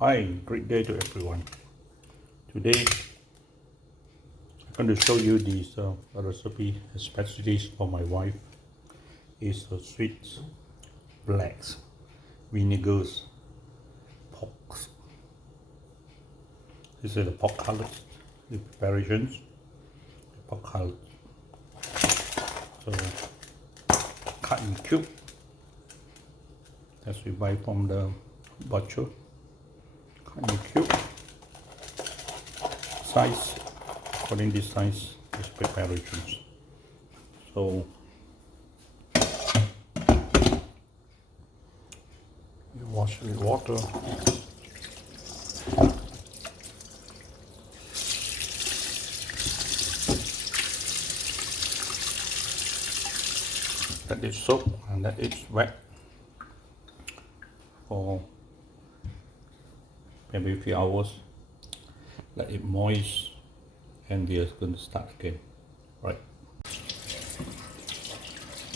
Hi, great day to everyone. Today I'm going to show you this recipe, specialties for my wife. Is sweet black vinegars pork. This is the pork cutlet, the preparations, pork cutlet. So cut in cube as we buy from the butcher. Cut in cube. Size according to size is preparations. So you wash with water. Let it soak and let it wet for maybe a few hours. Let it moist and we are going to start again. Right.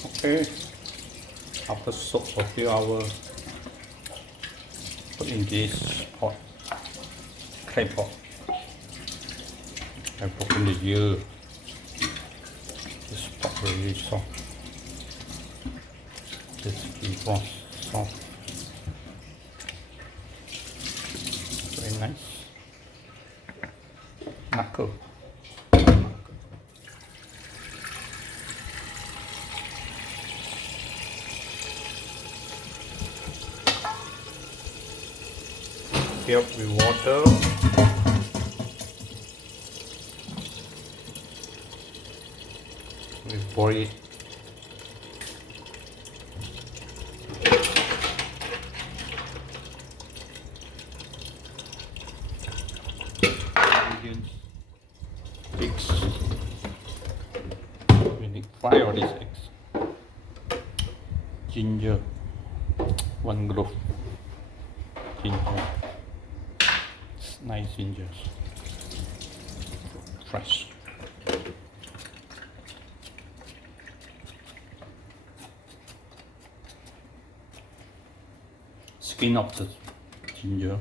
Okay. After soak for a few hours, put in this pot, clay pot. I put in the ear. This pot really soft. This defrost soft. Very nice. Knuckle. Fill up with water. We boil it. Ingredients. Eggs. We need 5 of these eggs. Ginger. 1 clove. Ginger. Nice ginger. Fresh. Skin of the ginger.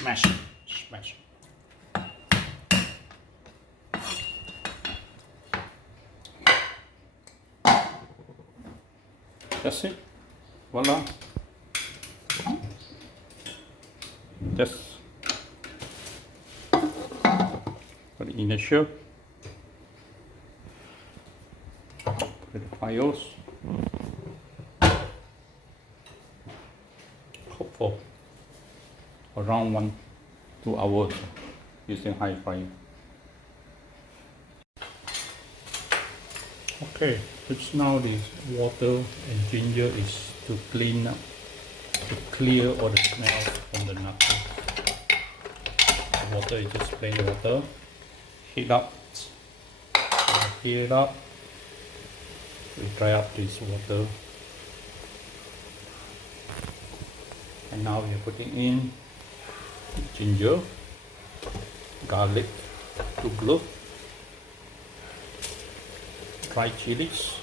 Smash it, smash it. That's it. Voila. That's for the initial. Put the files. Cook for around 1-2 hours using high fire. Okay, it's now the water and ginger is to clean up, to clear all the smells from the knuckle. The water is just plain water. Heat up. Heat it up. We dry up this water. And now we are putting in ginger, garlic, 2 cloves, dry chilies,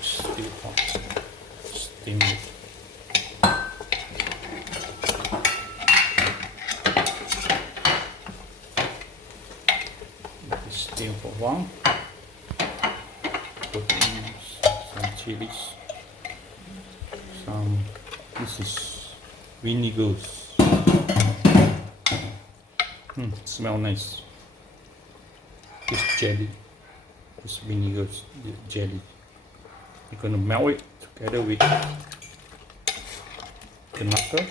still hot, steam it. Let it steam for a while. Put in some chilies. This is vinegars. Smell nice. This jelly. This vinegars, the jelly. You're gonna melt it together with the knuckle.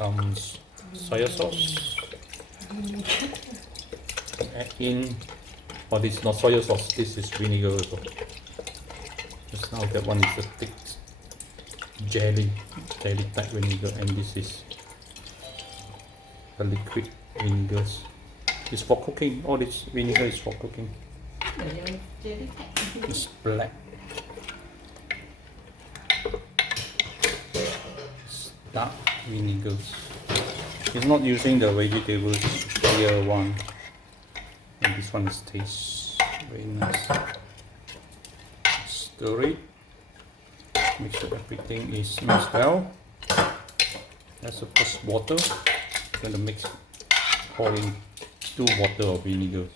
some soy sauce. Add in, oh, this is not soy sauce, this is vinegar also. Just now that one is a thick jelly type vinegar, and this is a liquid vinegars. It's for cooking. All this vinegar is for cooking. It's black. It's dark vinegars. It's not using the vegetables, clear one. And this one is tastes very nice. Stir it. Make sure everything is mixed well. That's the first water. Gonna mix, pour in 2 bottles of vinegar.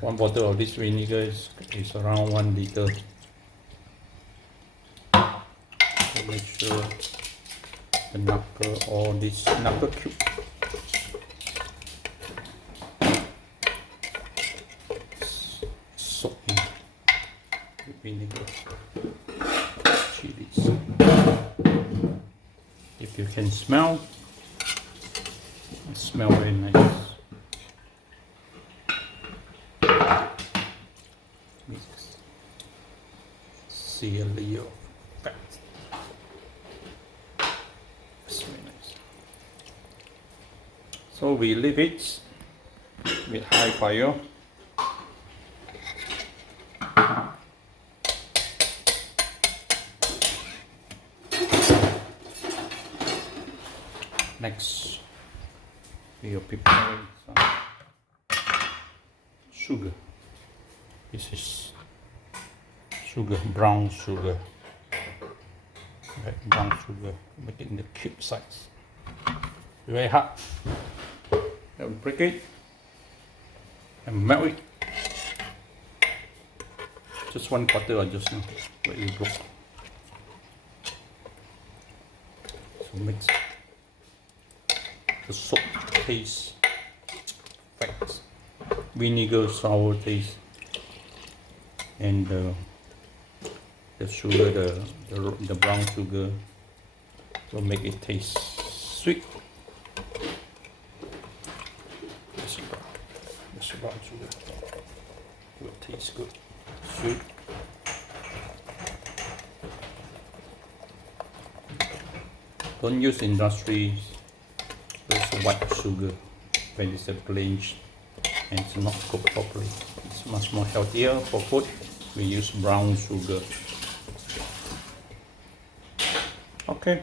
1 bottle of this vinegar is around 1 liter. So make sure the knuckle or this knuckle cube soak in with vinegar. Chilies. If you can smell, it smells very nice. See a layer of fat. That's very nice. So we leave it with high fire. Next, we are preparing some sugar. This is sugar, brown sugar. Right, brown sugar. Make it in the cube size. Very hot. Then break it and melt it. Just 1/4 or just now. Let it broke. So mix the soap taste, fat, vinegar, sour taste, and the sugar, the brown sugar will make it taste sweet. This brown sugar will taste good, sweet. Don't use industry white sugar when it's a plain and it's not cooked properly. It's much more healthier for food. We use brown sugar. Okay.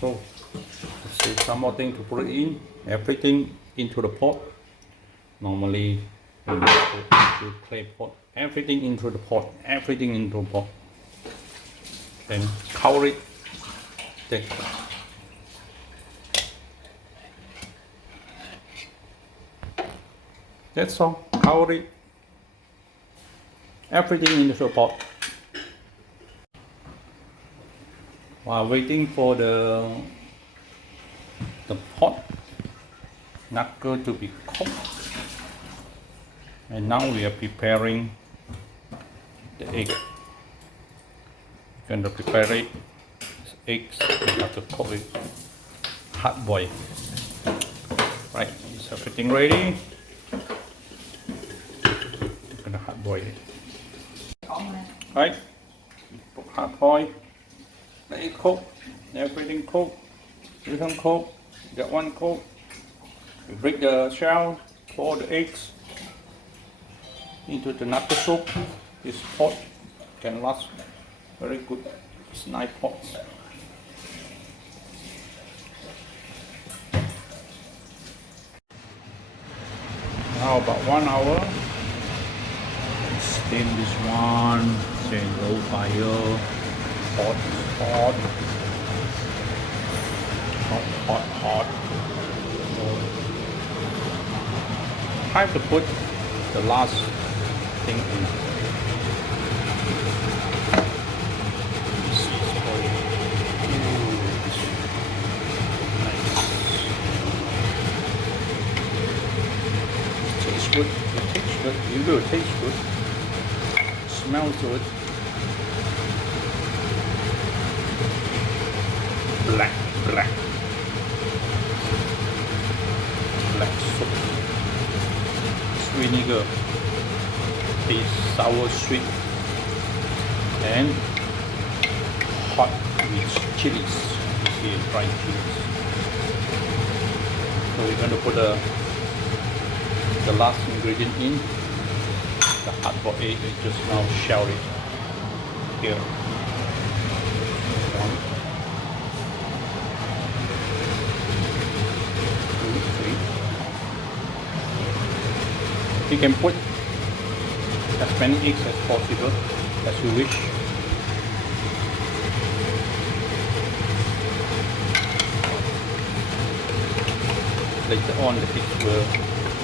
So let's see some more thing to put it in. Everything into the pot. Normally when you put into clay pot, everything into the pot. Everything into the pot. Then cover it. Then that's all. Cover it. Everything into the pot. While waiting for the pot knuckle to be cooked, and now we are preparing the egg. Going to prepare it. Eggs, we have to cook it hard boil. Right, is everything ready? We're gonna hard boil it. Right, put hard boil. Let it cook. Everything cook. This one cook. That one cook. We break the shell. Pour the eggs into the knuckle soup. This pot can last very good. It's 9 pots. Now about 1 hour. Steam this one. Say low fire. Hot, hot. Hot, hot, hot. So, time to put the last thing in. Good. It tastes good. You know it tastes good. It smells good. black soup. It's vinegar, is sour sweet, and hot with chilies. You see fried chilies. So we're going to put the last ingredient in. The hard-boiled egg. We just now shell it here. You can put as many eggs as possible as you wish. Later on, the eggs will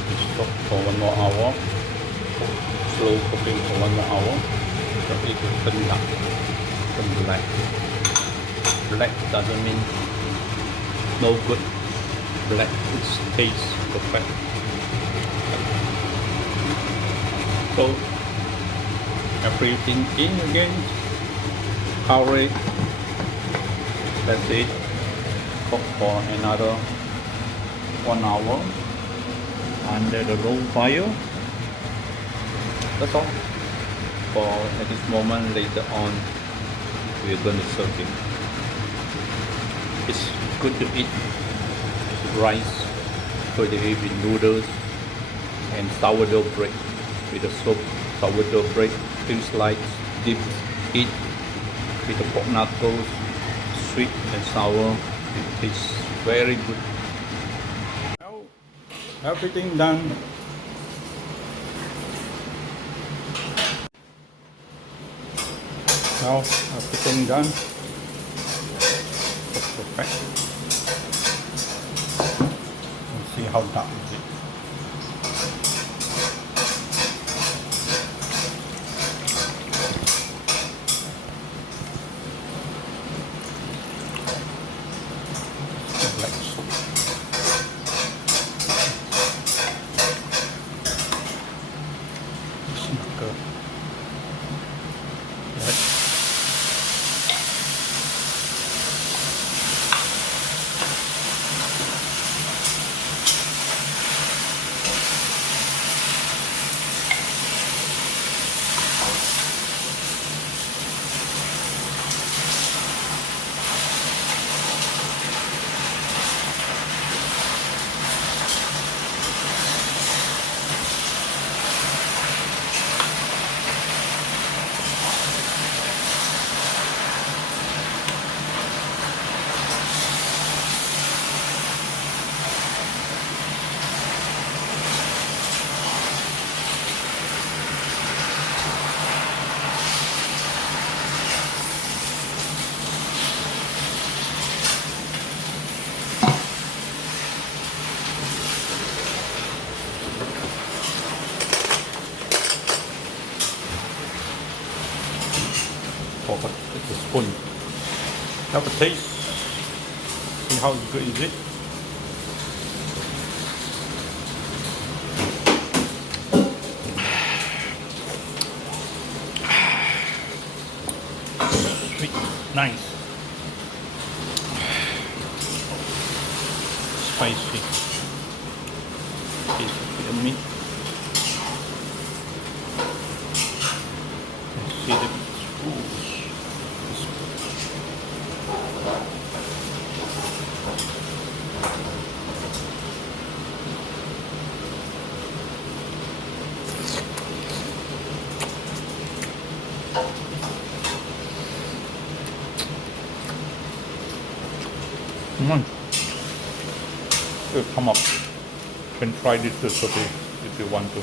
be soaked for 1 more hour. Slow cooking for 1 more hour. The egg will turn dark, turn black. Black doesn't mean no good. Black it tastes perfect. So everything in again, cover it, that's it, cook for another 1 hour under the low fire. That's all. For at this moment, later on we're going to serve it. It's good to eat rice, good to eat with noodles and sourdough bread. With the soup, sourdough bread, thin slice, dip, eat with the pork knuckles, sweet and sour. It tastes very good. Now everything done. Now everything done. That's perfect. Let's see how dark is it. Knuckle. Take a spoon. Have a taste. See how good is it? Sweet, nice. Spicy. Taste of the meat. See the spools. Come up. You can try this recipe if you want to.